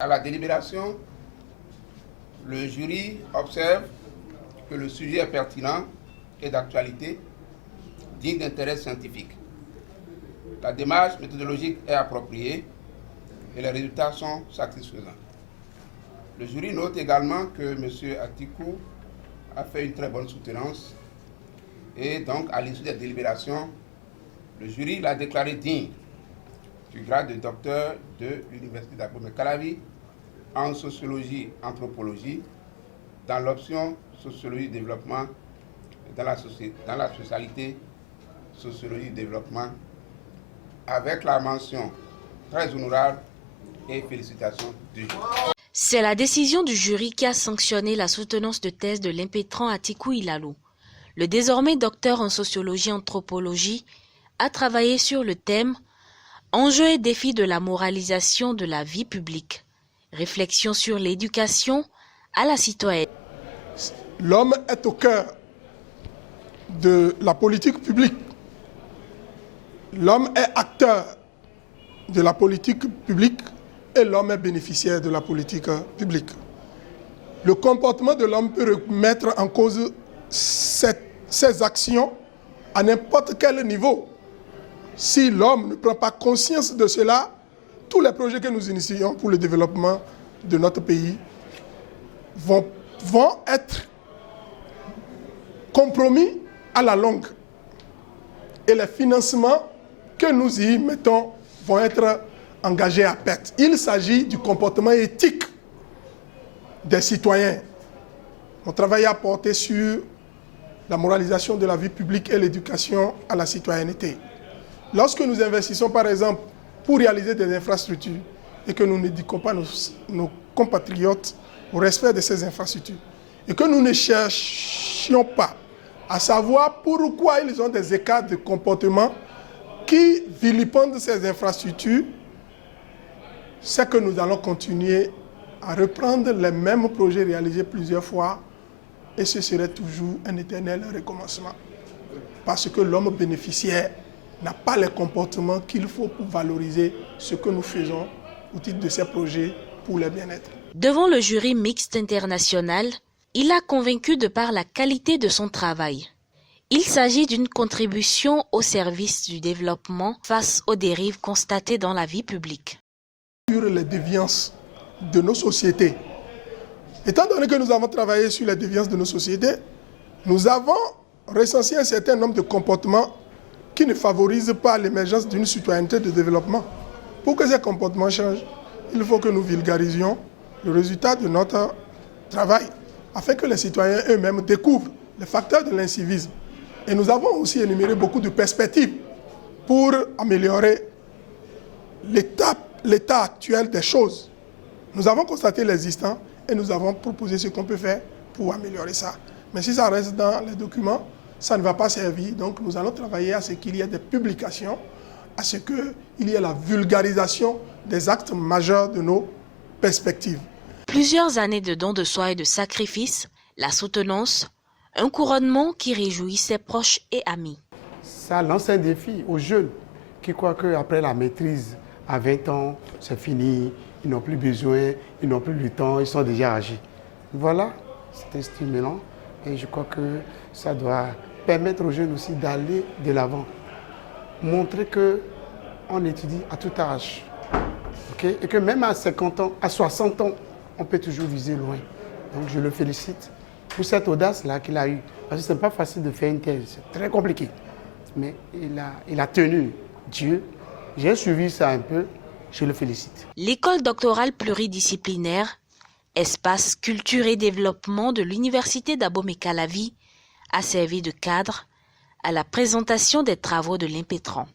À la délibération, le jury observe que le sujet est pertinent et d'actualité, digne d'intérêt scientifique. La démarche méthodologique est appropriée et les résultats sont satisfaisants. Le jury note également que M. Atikou a fait une très bonne soutenance et donc à l'issue des délibérations, le jury l'a déclaré digne du grade de docteur de l'Université d'Abomey-Calavi en sociologie, anthropologie, dans l'option sociologie développement, dans la spécialité sociologie développement, avec la mention très honorable et félicitations du jury. C'est la décision du jury qui a sanctionné la soutenance de thèse de l'impétrant Atikou Ilalou. Le désormais docteur en sociologie anthropologie a travaillé sur le thème « Enjeux et défis de la moralisation de la vie publique ». Réflexion sur l'éducation à la citoyenne. L'homme est au cœur de la politique publique. L'homme est acteur de la politique publique et l'homme est bénéficiaire de la politique publique. Le comportement de l'homme peut remettre en cause ses actions à n'importe quel niveau. Si l'homme ne prend pas conscience de cela, tous les projets que nous initions pour le développement de notre pays vont être compromis à la longue. Et les financements que nous y mettons vont être engagés à perte. Il s'agit du comportement éthique des citoyens. Mon travail a porté sur la moralisation de la vie publique et l'éducation à la citoyenneté. Lorsque nous investissons, par exemple, pour réaliser des infrastructures et que nous n'éduquons pas nos compatriotes au respect de ces infrastructures et que nous ne cherchions pas à savoir pourquoi ils ont des écarts de comportement qui vilipendent ces infrastructures, c'est que nous allons continuer à reprendre les mêmes projets réalisés plusieurs fois et ce serait toujours un éternel recommencement. Parce que l'homme bénéficiaire n'a pas les comportements qu'il faut pour valoriser ce que nous faisons au titre de ces projets pour le bien-être. Devant le jury mixte international, il a convaincu de par la qualité de son travail. Il s'agit d'une contribution au service du développement face aux dérives constatées dans la vie publique. Sur les déviances de nos sociétés. Étant donné que nous avons travaillé sur les déviances de nos sociétés, nous avons recensé un certain nombre de comportements qui ne favorisent pas l'émergence d'une citoyenneté de développement. Pour que ces comportements changent, il faut que nous vulgarisions le résultat de notre travail, afin que les citoyens eux-mêmes découvrent les facteurs de l'incivisme. Et nous avons aussi énuméré beaucoup de perspectives pour améliorer l'état actuel des choses. Nous avons constaté l'existant et nous avons proposé ce qu'on peut faire pour améliorer ça. Mais si ça reste dans les documents, ça ne va pas servir. Donc nous allons travailler à ce qu'il y ait des publications, à ce qu'il y ait la vulgarisation des actes majeurs de nos perspectives. Plusieurs années de dons de soi et de sacrifices, la soutenance, un couronnement qui réjouit ses proches et amis. Ça lance un défi aux jeunes qui croient qu'après la maîtrise, à 20 ans, c'est fini, ils n'ont plus besoin, ils n'ont plus le temps, ils sont déjà âgés. Voilà, c'était stimulant et je crois que ça doit permettre aux jeunes aussi d'aller de l'avant. Montrer qu'on étudie à tout âge. Okay? Et que même à 50 ans, à 60 ans, on peut toujours viser loin. Donc je le félicite pour cette audace-là qu'il a eue. Parce que ce n'est pas facile de faire une thèse, c'est très compliqué. Mais il a tenu Dieu. J'ai suivi ça un peu, je le félicite. L'école doctorale pluridisciplinaire, espace culture et développement de l'Université d'Abomey-Calavi, a servi de cadre à la présentation des travaux de l'impétrant.